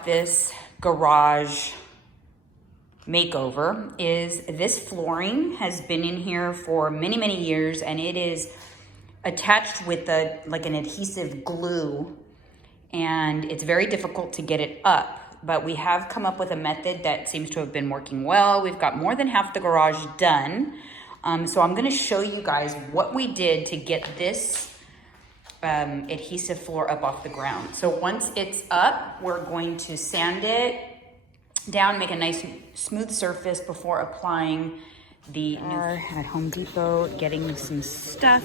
about this garage makeover is this flooring has been in here for many, many years, and it is attached with like an adhesive glue, and it's very difficult to get it up. But we have come up with a method that seems to have been working well. We've got more than half the garage done. So I'm gonna show you guys what we did to get this adhesive floor up off the ground. So once it's up, we're going to sand it down, make a nice smooth surface before applying the new. At Home Depot getting some stuff.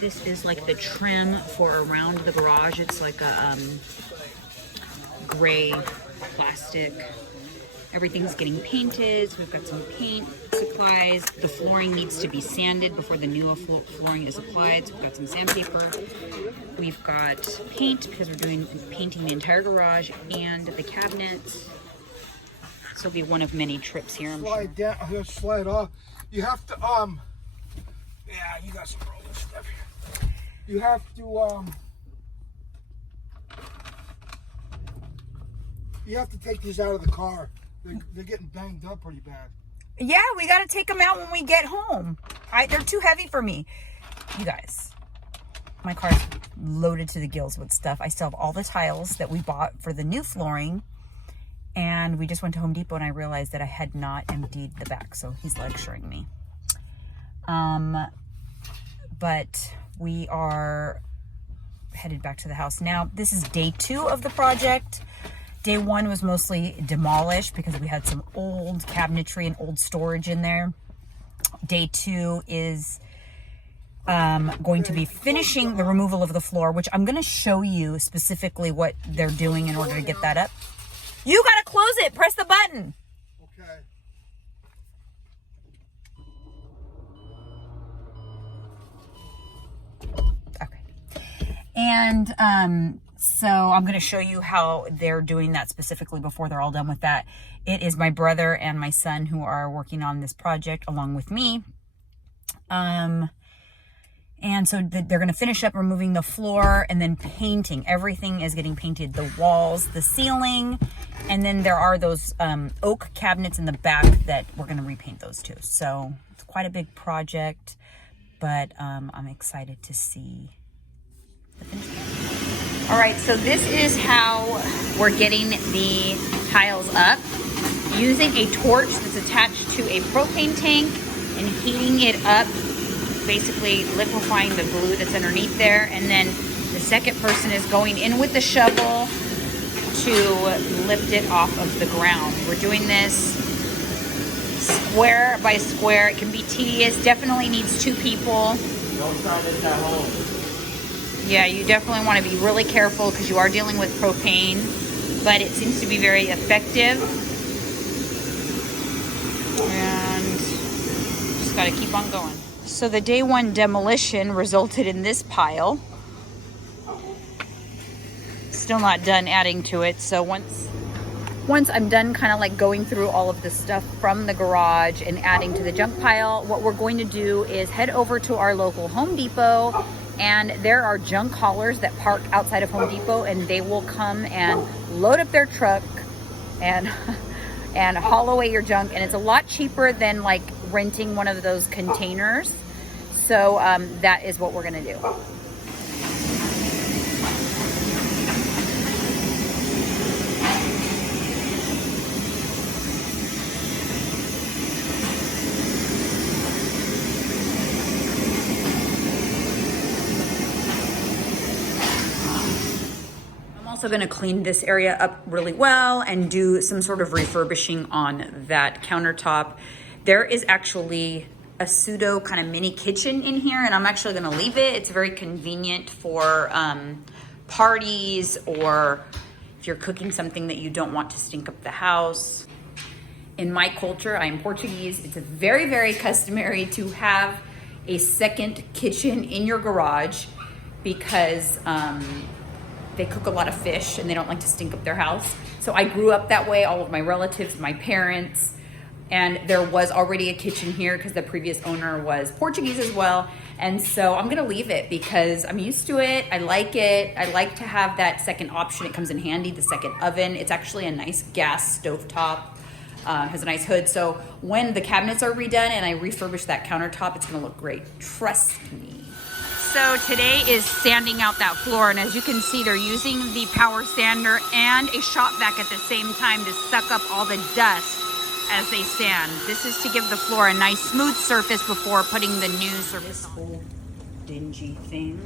This is like the trim for around the garage. It's like a gray plastic. Everything's getting painted, so we've got some paint supplies. The flooring needs to be sanded before the new flooring is applied, so we've got some sandpaper. We've got paint because we're doing painting the entire garage and the cabinets. This will be one of many trips here, I'm sure. Down, slide off. You have to, yeah, you got some rolling stuff here. You have to take these out of the car. They're getting banged up pretty bad. Yeah, we got to take them out when we get home. They're too heavy for me. You guys, my car's loaded to the gills with stuff. I still have all the tiles that we bought for the new flooring. And we just went to Home Depot and I realized that I had not emptied the back. So he's lecturing me. But we are headed back to the house now. This is day 2 of the project. Day 1 was mostly demolished because we had some old cabinetry and old storage in there. Day 2 is going to be finishing the removal of the floor, which I'm going to show you specifically what they're doing in order to get that up. You got to close it. Press the button. Okay. Okay. And so I'm going to show you how they're doing that specifically before they're all done with that. It is my brother and my son who are working on this project along with me. And so they're going to finish up removing the floor and then painting. Everything is getting painted. The walls, the ceiling, and then there are those oak cabinets in the back that we're going to repaint those too. So it's quite a big project, but I'm excited to see the finished product. All right, so this is how we're getting the tiles up. Using a torch that's attached to a propane tank and heating it up, basically liquefying the glue that's underneath there. And then the second person is going in with the shovel to lift it off of the ground. We're doing this square by square. It can be tedious, definitely needs 2 people. Don't try this at home. Yeah, you definitely want to be really careful because you are dealing with propane, but it seems to be very effective. And just got to keep on going. So the day 1 demolition resulted in this pile. Still not done adding to it. So once I'm done kind of like going through all of the stuff from the garage and adding to the junk pile, what we're going to do is head over to our local Home Depot, and there are junk haulers that park outside of Home Depot, and they will come and load up their truck and and haul away your junk. And it's a lot cheaper than like renting one of those containers. So that is what we're gonna do. I'm also gonna clean this area up really well and do some sort of refurbishing on that countertop. There is actually a pseudo kind of mini kitchen in here, and I'm actually going to leave it. It's very convenient for parties, or if you're cooking something that you don't want to stink up the house. In my culture, I am Portuguese, it's very, very customary to have a second kitchen in your garage because they cook a lot of fish and they don't like to stink up their house. So I grew up that way. All of my relatives, my parents, And there was already a kitchen here because the previous owner was Portuguese as well. And so I'm gonna leave it because I'm used to it. I like it. I like to have that second option. It comes in handy, the second oven. It's actually a nice gas stovetop. Has a nice hood. So when the cabinets are redone and I refurbish that countertop, it's gonna look great. Trust me. So today is sanding out that floor, and as you can see, they're using the power sander and a shop vac at the same time to suck up all the dust as they sand. This is to give the floor a nice smooth surface before putting the new surface on. This old dingy thing.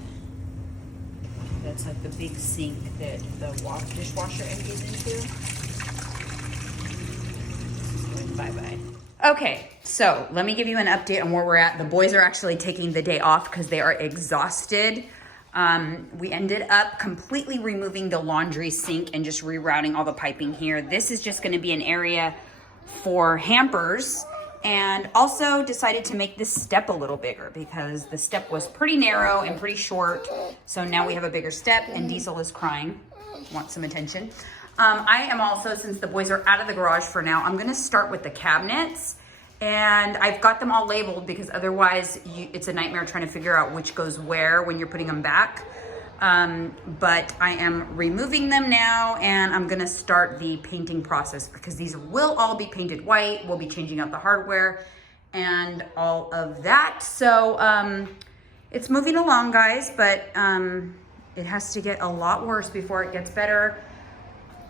That's like the big sink that the dishwasher empties into. Bye-bye. Okay, so let me give you an update on where we're at. The boys are actually taking the day off because they are exhausted. We ended up completely removing the laundry sink and just rerouting all the piping here. This is just gonna be an area for hampers, and also decided to make this step a little bigger because the step was pretty narrow and pretty short. So now we have a bigger step, and Diesel is crying, wants some attention. I am also, since the boys are out of the garage for now, I'm gonna start with the cabinets, and I've got them all labeled because otherwise it's a nightmare trying to figure out which goes where when you're putting them back. But I am removing them now, and I'm gonna start the painting process because these will all be painted white. We'll be changing out the hardware and all of that. So it's moving along, guys, but it has to get a lot worse before it gets better.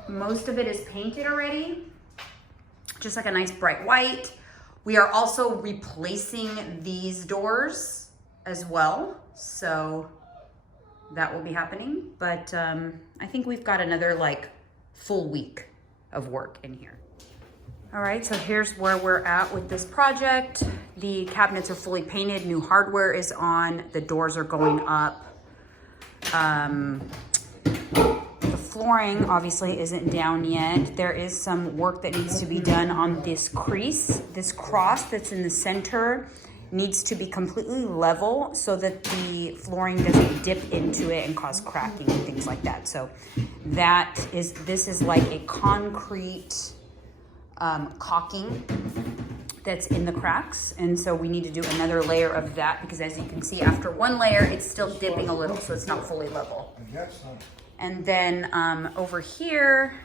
Most of it is painted already, just like a nice bright white. We are also replacing these doors as well, so that will be happening. But I think we've got another like full week of work in here. All right, so here's where we're at with this project. The cabinets are fully painted, new hardware is on, the doors are going up. The flooring obviously isn't down yet. There is some work that needs to be done on this crease. This cross that's in the center needs to be completely level so that the flooring doesn't dip into it and cause cracking and things like that. So this is like a concrete caulking that's in the cracks. And so we need to do another layer of that because as you can see, after one layer, it's still dipping a little, so it's not fully level. And then over here,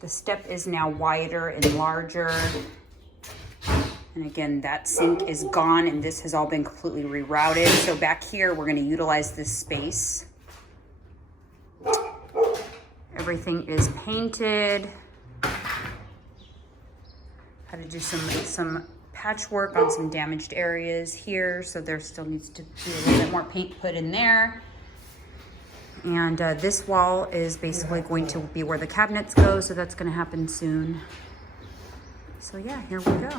the step is now wider and larger. And again, that sink is gone and this has all been completely rerouted. So back here, we're gonna utilize this space. Everything is painted. Had to do some patchwork on some damaged areas here. So there still needs to be a little bit more paint put in there. And this wall is basically going to be where the cabinets go, so that's gonna happen soon. So yeah, here we go.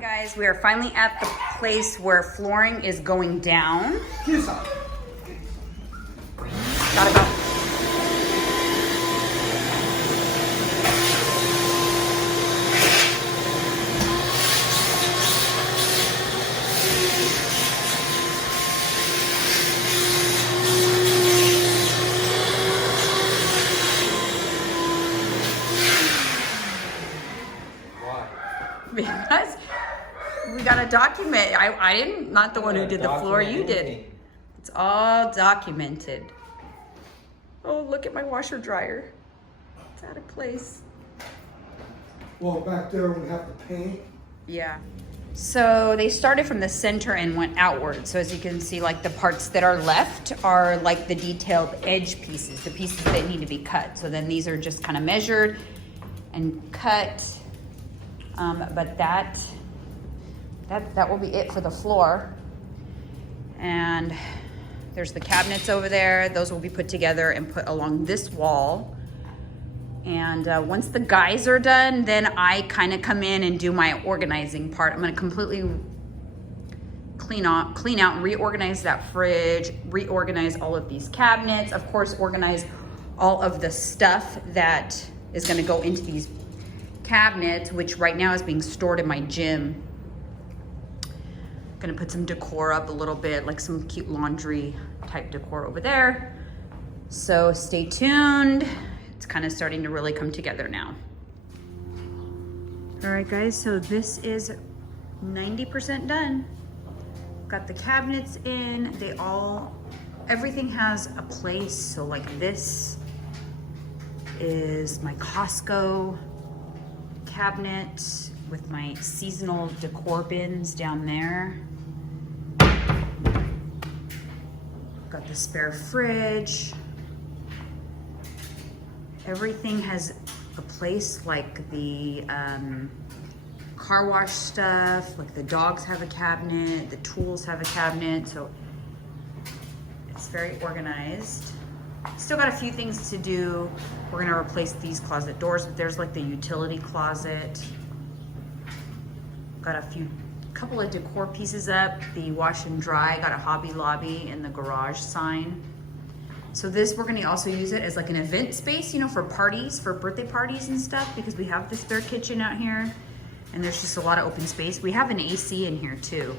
Guys, we are finally at the place where flooring is going down. Gotta go. Because we got to document. I didn't, not the one who did the floor, you did. It's all documented. Oh, look at my washer dryer. It's out of place. Well, back there we have to paint. Yeah. So they started from the center and went outward. So as you can see, like the parts that are left are like the detailed edge pieces, the pieces that need to be cut. So then these are just kind of measured and cut. But that will be it for the floor. And there's the cabinets over there. Those will be put together and put along this wall. And once the guys are done, then I kind of come in and do my organizing part. I'm gonna completely clean out, reorganize that fridge, reorganize all of these cabinets, of course, organize all of the stuff that is gonna go into these cabinets, which right now is being stored in my gym. Gonna put some decor up a little bit, like some cute laundry type decor over there. So stay tuned. It's kind of starting to really come together now. All right, guys, so this is 90% done. Got the cabinets in, everything has a place. So like this is my Costco cabinet with my seasonal decor bins down there. Got the spare fridge. Everything has a place, like the car wash stuff, like the dogs have a cabinet, the tools have a cabinet, so it's very organized. Still got a few things to do. We're gonna replace these closet doors, but there's like the utility closet. Got a couple of decor pieces up, the wash and dry, got a Hobby Lobby and the garage sign. So this, we're gonna also use it as like an event space, you know, for parties, for birthday parties and stuff, because we have the spare kitchen out here and there's just a lot of open space. We have an AC in here too,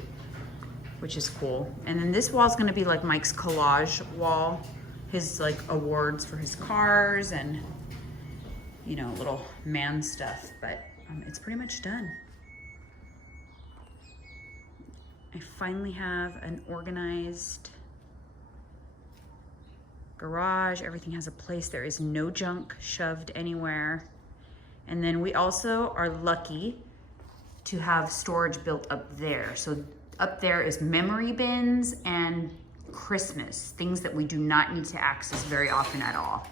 which is cool. And then this wall is gonna be like Mike's collage wall, his like awards for his cars and, you know, little man stuff, but it's pretty much done. I finally have an organized garage. Everything has a place. There is no junk shoved anywhere. And then we also are lucky to have storage built up there. So up there is memory bins and Christmas, things that we do not need to access very often at all.